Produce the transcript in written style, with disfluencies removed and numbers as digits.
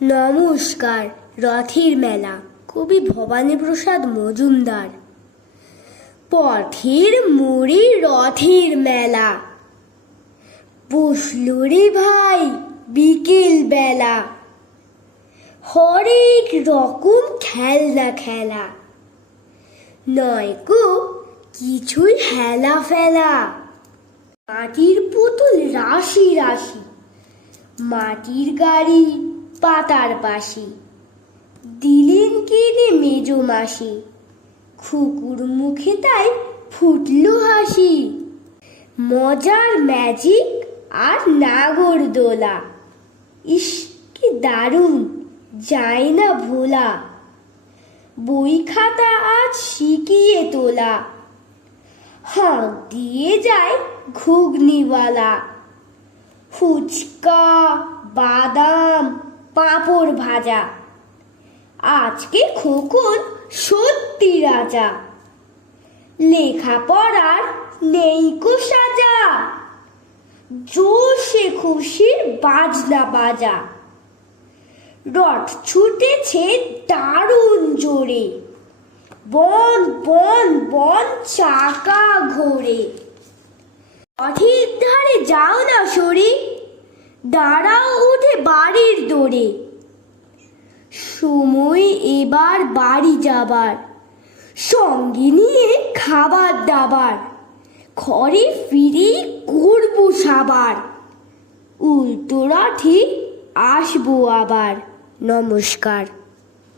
নমস্কার। রথের মেলা, কবি ভবানীপ্রসাদ মজুমদার। পথের মোড়ে রথের মেলা, বসলো রে ভাই বিকেল বেলা। হরেক রকম খেলনা খেলা, নয়কো কিছুই হেলা ফেলা। মাটির পুতুল রাশি রাশি, মাটির গাড়ি পাতার পাশি। দিলেন কিনে মেজো মাসি, খুকুর মুখে তাই ফুটলো হাসি। মজার ম্যাজিক আর নাগরদোলা, ইস কি দারুণ যায় না ভোলা। বই খাতা আজ শিখিয়ে তোলা, হাঁক দিয়ে যায় ঘুগনিওয়ালা। ফুচকা বাদাম পাঁপড় ভাজা, আজকে খোকন সত্যি রাজা। লেখাপড়ার নেই কো সাজা, জোশে খুশির বাজনা বাজা। রথ ছুটেছে দারুণ জোরে, বন বন বন চাকা ঘোরে। রথের ধারে যাও না সরে, দাঁড়াও উঠে বাড়ির দোরে। সময় এবার বাড়ি যাবার, সঙ্গে নিয়ে খাবার দাবার। ঘরে ফিরে করবো সাবার, উল্টো রথে আসবো আবার। নমস্কার।